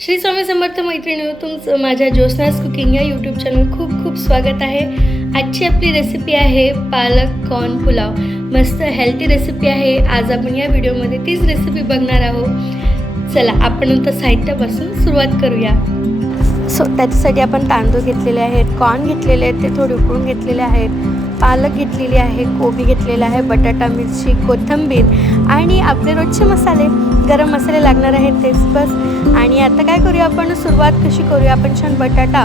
श्री स्वामी समर्थ मैत्रिणींनो, तुमचं माझ्या ज्योत्स्नास कुकिंग या यूट्यूब चॅनल खूप खूप स्वागत आहे। आजची आपली रेसिपी आहे पालक कॉर्न पुलाव। मस्त हेल्दी रेसिपी आहे। आज आपण या व्हिडिओमध्ये तीच रेसिपी बघणार आहोत। चला आपण आता साहित्यापासून सुरुवात करूया। त्याच्यासाठी आपण तांदूळ घेतलेले आहेत, कॉर्न घेतलेले आहेत, ते थोडे उकळून घेतलेले आहेत, पालक घेतलेली आहे, कोबी घेतलेला आहे, बटाटा, मिरची, कोथिंबीर आणि आपले रोजचे मसाले, गरम मसाले लागणार आहेत तेच बस। आणि आता काय करूया, आपण सुरुवात कशी करूया, आपण छान बटाटा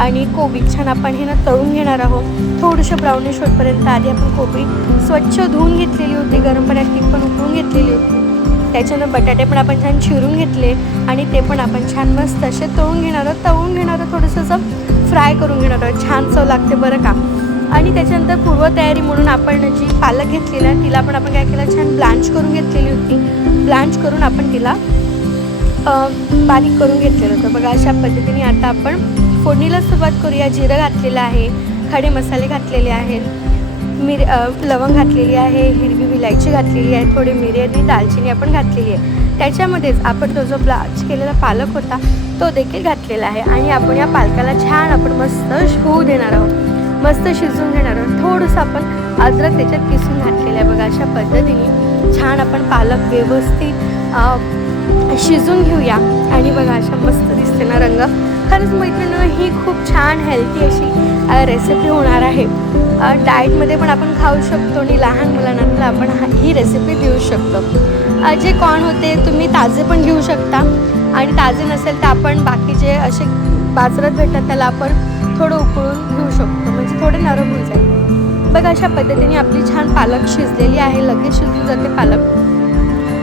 आणि कोबी छान आपण हे ना तळून घेणार आहोत थोडंसं ब्राउनिश होईपर्यंत। आधी आपण कोबी स्वच्छ धुवून घेतलेली होती, गरम पाण्यात ती पण उकळून घेतलेली होती। त्याच्यानं बटाटे पण आपण छान चिरून घेतले आणि ते पण आपण छान मस्त असे तळून घेणार आहोत, थोडंसं असं फ्राय करून घेणार आहोत। छान चव लागते बरं का। आणि त्याच्यानंतर पूर्वतयारी म्हणून आपण जी पालक घेतलेली आहे तिला पण आपण काय केलं, छान ब्लांच करून घेतलेली होती। ब्लांच करून आपण तिला बारीक करून घेतलेलं होतं बघा। अशा पद्धतीने आता आपण फोडणीला सुरुवात करूया। जिरं घातलेलं आहे, खडे मसाले घातलेले आहेत, लवंग घातलेली आहे, हिरवी विलायची घातलेली आहे, थोडी मिरी आणि दालचिनी आपण घातलेली आहे। त्याच्यामध्येच आपण तो जो ब्लांच केलेला पालक होता तो देखील घातलेला आहे आणि आपण या पालकाला छान आपण मस्त होऊ देणार आहोत, मस्त शिजून घेणार आहोत। थोडंसं आपण अद्रक त्याच्यात किसून घातलेलं आहे बघा। अशा पद्धतीने छान आपण पालक व्यवस्थित शिजून घेऊया आणि बघा अशा मस्त दिसते ना रंग। खरंच मैत्रिणींनो, ही खूप छान हेल्दी अशी रेसिपी होणार आहे। डाएटमध्ये पण आपण खाऊ शकतो आणि लहान मुलांना आपण ही रेसिपी देऊ शकतो। जे कॉर्न होते तुम्ही ताजे पण घेऊ शकता आणि ताजे नसेल तर आपण बाकीचे असे बाजारात भेटतात त्याला आपण थोडं उकळून घेऊ शकतो, म्हणजे थोडे नरम होऊन जाईल बघा। अशा पद्धतीने आपली छान पालक शिजलेली आहे, लगेच शिजून जाते पालक।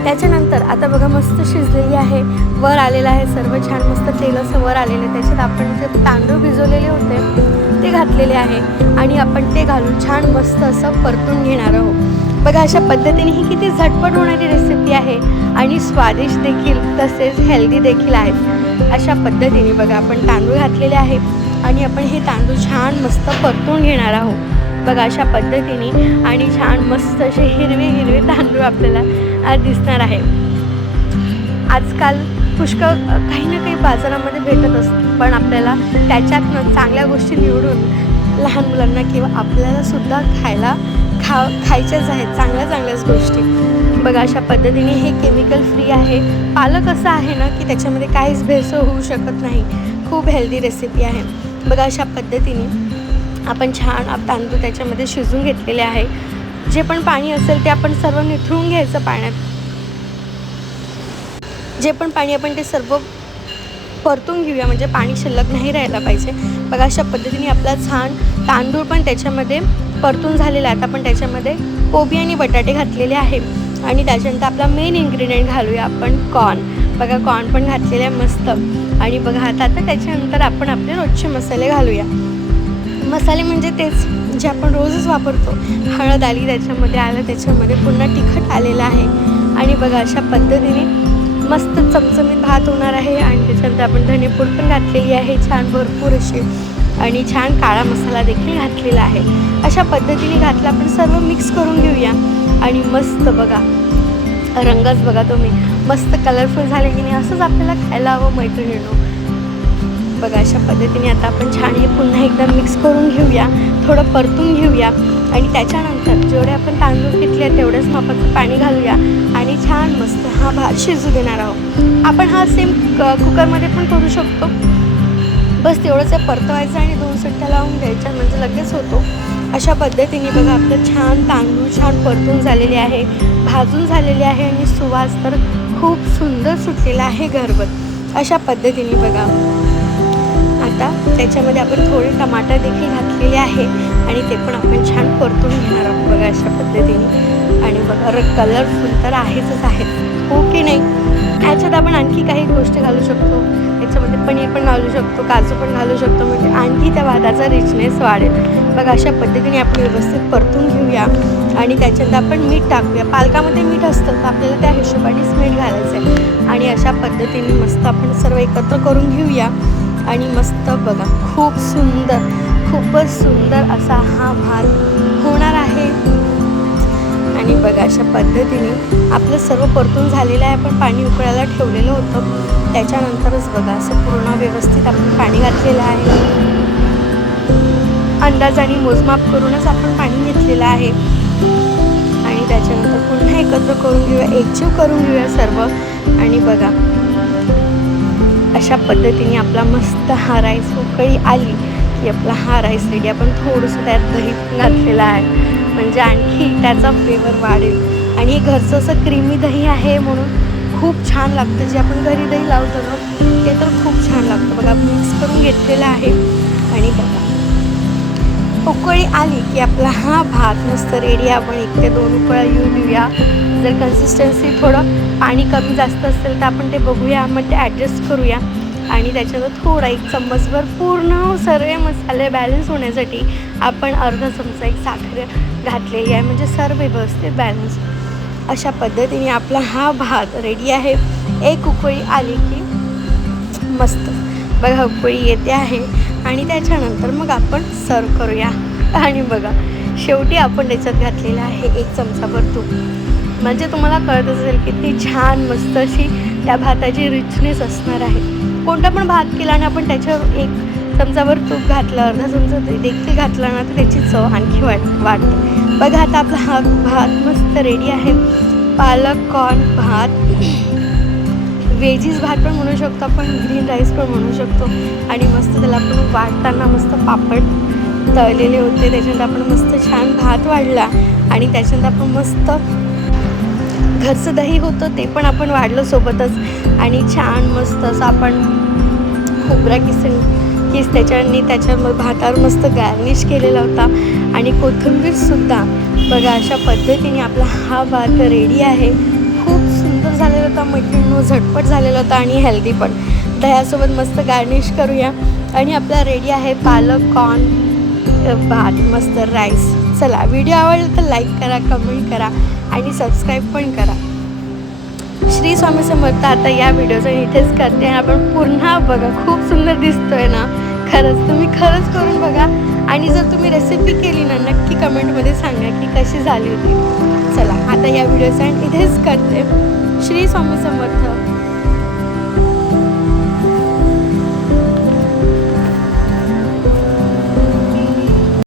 त्याच्यानंतर आता बघा मस्त शिजलेली आहे, वर आलेलं आहे सर्व छान मस्त तेल असं वर आलेलं आहे। त्याच्यात आपण जे तांदूळ भिजवलेले होते ते घातलेले आहे आणि आपण ते घालून छान मस्त असं परतून घेणार आहोत बघा। अशा पद्धतीने ही किती झटपट होणारी रेसिपी आहे आणि स्वादिष्ट देखील तसेच हेल्दी देखील आहे। अशा पद्धतीने बघा आपण तांदूळ घातलेले आहे आणि आपण हे तांदूळ छान मस्त परतून घेणार आहोत बघा अशा पद्धतीने। आणि छान मस्त असे हिरवे तांदूळ आपल्याला दिसणार आहे। आजकाल पुष्कळ काही ना काही बाजारामध्ये भेटत असतं, पण आपल्याला त्याच्यातनं चांगल्या गोष्टी निवडून लहान मुलांना किंवा आपल्याला सुद्धा खायच्याच आहेत चांगल्याच गोष्टी बघा। अशा पद्धतीने हे केमिकल फ्री आहे। पालक असं आहे ना की त्याच्यामध्ये काहीच भेसळ होऊ शकत नाही, खूप हेल्दी रेसिपी आहे बघा। अशा पद्धतीने आपण छान तांदूळ त्याच्यामध्ये शिजून घेतलेले आहे। जे पण पाणी असेल ते आपण सर्व निथळून घ्यायचं पाण्यात, जे पण पाणी आपण ते सर्व परतून घेऊया, म्हणजे पाणी शिल्लक नाही राहायला पाहिजे बघा। अशा पद्धतीने आपला छान तांदूळ पण त्याच्यामध्ये परतून झालेला आहे। आता आपण त्याच्यामध्ये कोबी आणि बटाटे घातलेले आहे आणि त्याच्यानंतर आपला मेन इन्ग्रेडियंट घालूया आपण कॉर्न बघा। कॉर्न पण घातलेले आहे मस्त आणि बघा आता त्याच्यानंतर आपण आपले रोजचे मसाले घालूया। मसाले म्हणजे तेच जे आपण रोजच वापरतो। हळद आली त्याच्यामध्ये, आलं त्याच्यामध्ये, पुन्हा तिखट आलेलं आहे आणि बघा अशा पद्धतीने मस्त चमचमीत भात होणार आहे। आणि त्याच्यानंतर आपण धनेपूड पण घातलेली आहे छान भरपूर अशी, आणि छान काळा मसाला देखील घातलेला आहे। अशा पद्धतीने घातला आपण सर्व मिक्स करून घेऊया आणि मस्त बघा रंगच बघा तुम्ही मस्त कलरफुल झाले की नाही, असंच आपल्याला खायला हवं मैत्रिणींनो बघा। अशा पद्धतीने आता आपण छान हे पुन्हा एकदा मिक्स करून घेऊया, थोडं परतून घेऊया आणि त्याच्यानंतर जेवढे आपण तांदूळ घेतले तेवढेच मापाचं पाणी घालूया आणि छान मस्त हा भात शिजू देणार आहोत। आपण हा सेम कुकरमध्ये पण करू शकतो, बस तेवढंच परतवायचं आणि 2 शिट्ट्या लावून द्यायच्या म्हणजे लगेच होतो। अशा पद्धतीने बघा आपलं छान तांदूळ छान परतून झालेले आहे, भाजून झालेले आहे आणि सुवास तर खूप सुंदर सुटलेला आहे घरभर। अशा पद्धतीने बघा आता त्याच्यामध्ये आपण थोडे टमाटर देखील घातलेले आहे आणि ते पण आपण छान परतून घेणार आहोत बघा अशा पद्धतीने। आणि बघा कलरफुल तर आहेच आहे, हो की नाही। ह्याच्यात आपण आणखी काही गोष्टी घालू शकतो, याच्यामध्ये पनीर पण घालू शकतो, काजू पण घालू शकतो, म्हणजे आणखी त्या भाताचा रिचनेस वाढेल बघा। अशा पद्धतीने आपण व्यवस्थित परतून घेऊया आणि त्याच्यात आपण मीठ टाकूया। पालकामध्ये मीठ असतं तर आपल्याला त्या हिशोबानेच मीठ घालायचं आहे आणि अशा पद्धतीने मस्त आपण सर्व एकत्र करून घेऊया आणि मस्त बघा खूप सुंदर, खूपच सुंदर असा हा भात होणार आहे। आणि बघा अशा पद्धतीने आपलं सर्व परतून झालेलं आहे. आपण पाणी उकळायला ठेवलेलं होतं, त्याच्यानंतरच बघा असं पूर्ण व्यवस्थित आपण पाणी घातलेलं आहे. अंदाजाने मोजमाप करूनच आपण पाणी घेतलेलं आहे. आणि त्याच्यानंतर पुन्हा एकत्र करून घेऊया, एकजीव करून घेऊया सर्व. आणि बघा अशा पद्धतीने आपला मस्त हा राईस उकळी आली की आपला हा राईस रेडी. आपण थोडंसं त्यात दही घातलेलं आहे म्हणजे आणखी त्याचा फ्लेवर वाढेल. आणि हे घरचं असं क्रीमी दही आहे म्हणून खूप छान लागतं. जे आपण घरी दही लावतो ना ते तर खूप छान लागतं. बघा मिक्स करून घेतलेलं आहे. आणि बघा उकळी आली की आपला हा भात मस्त रेडी. आपण 1 ते 2 उकळ्या येऊ देऊया. जर कन्सिस्टन्सी थोडं पाणी कमी जास्त असेल तर आपण ते बघूया, मग ते ॲडजस्ट करूया. आणि त्याच्यानंतर थोडा 1 चम्मचभर पूर्ण सर्व मसाले बॅलन्स होण्यासाठी आपण अर्धा चमचा एक साखर घातलेली आहे, म्हणजे सर्व व्यवस्थित बॅलन्स. अशा पद्धतीने आपला हा भात रेडी आहे. एक उकळी आली की मस्त बघा उकळी येते आहे. आणि त्याच्यानंतर मग आपण सर्व करूया. आणि बघा शेवटी आपण त्याच्यात घातलेलं आहे 1 चमचाभर तूप. म्हणजे तुम्हाला कळत असेल किती छान मस्त अशी त्या भाताची रिचनेस असणार आहे. कोणता पण भात केला आणि आपण त्याच्यावर 1 चमचाभर तूप घातलं, अर्धा चमचा देखील घातला ना तर त्याची चव आणखी वाढते. बघा आता आपला हा भात मस्त रेडी आहे. पालक कॉर्न भात, व्हेजीज भात पण म्हणू शकतो आपण, ग्रीन राईस पण म्हणू शकतो. आणि मस्त त्याला आपण वाढताना मस्त पापड तळलेले होते, त्याच्यानंतर आपण मस्त छान भात वाढला. आणि त्याच्यानंतर आपण मस्त घरचं दही होतं ते पण आपण वाढलं सोबतच. आणि छान मस्त असं आपण खोबरा किस त्याच्यावर भातावर मस्त गार्निश केलेला होता. आणि कोथिंबीरसुद्धा बघा अशा पद्धतीने आपला हा भात रेडी आहे. खूप सुंदर झालेला होता मैत्रिणींनो, झटपट झालेला होता आणि हेल्दी पण. दह्यासोबत मस्त गार्निश करूया. आणि आपला रेडी आहे पालक कॉर्न भात मस्त राईस. चला व्हिडिओ आवडला तर लाईक करा, कमेंट करा आणि सबस्क्राईब पण करा. श्री स्वामी समर्थ. आता या व्हिडिओचं इथेच करते. आपण पुन्हा बघा खूप सुंदर दिसतोय ना, खरंच तुम्ही खरंच करून बघा. आणि जर तुम्ही रेसिपी केली ना नक्की कमेंटमध्ये सांगा की कशी झाली होती. चला आता या व्हिडिओचं इथेच करते. श्री स्वामी समर्थ.